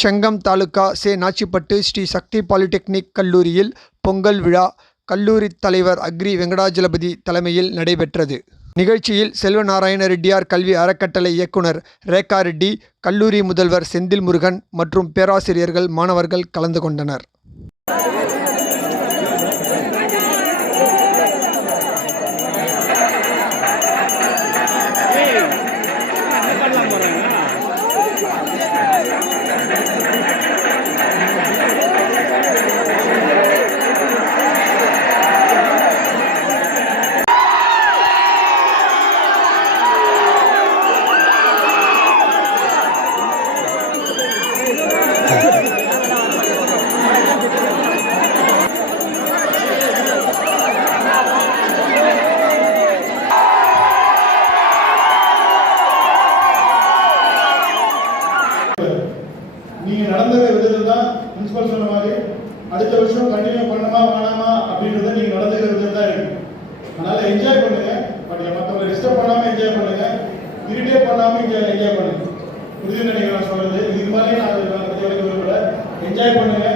செங்கம் தாலுகா சே. நாச்சிப்பட்டு ஸ்ரீ சக்தி polytechnic கல்லூரியில் பொங்கல் விழா கல்லூரி தலைவர் அக்ரி வெங்கடாஜலபதி தலைமையில் நடைபெற்றது. நிகழ்ச்சியில் செல்வநாராயண ரெட்டியார் கல்வி அறக்கட்டளை இயக்குனர் ரேகா ரெட்டி, கல்லூரி முதல்வர் செந்தில் முருகன் மற்றும் பேராசிரியர்கள், மாணவர்கள் கலந்து கொண்டனர். நீங்க நடந்துற விதத்துல தான் பிரின்சிபல் சொன்ன மாதிரி அடுத்த வருஷம் கண்டினியூ பண்ணணுமா வேணாமா அப்படின்றத நீங்க நடந்துக்கிற விதத்துல தான் இருக்கு. அதனால என்ஜாய் பண்ணுங்க. பட் மற்றவங்களை டிஸ்டர்ப் பண்ணாம என்ஜாய் பண்ணுங்க, இரிட்டேட் பண்ணாம என்ஜாய் பண்ணுங்க. புரியுது நினைக்கிறேன் சொல்றது. இதுக்கு மாதிரி நான் விரும்பல. என்ஜாய் பண்ணுங்க.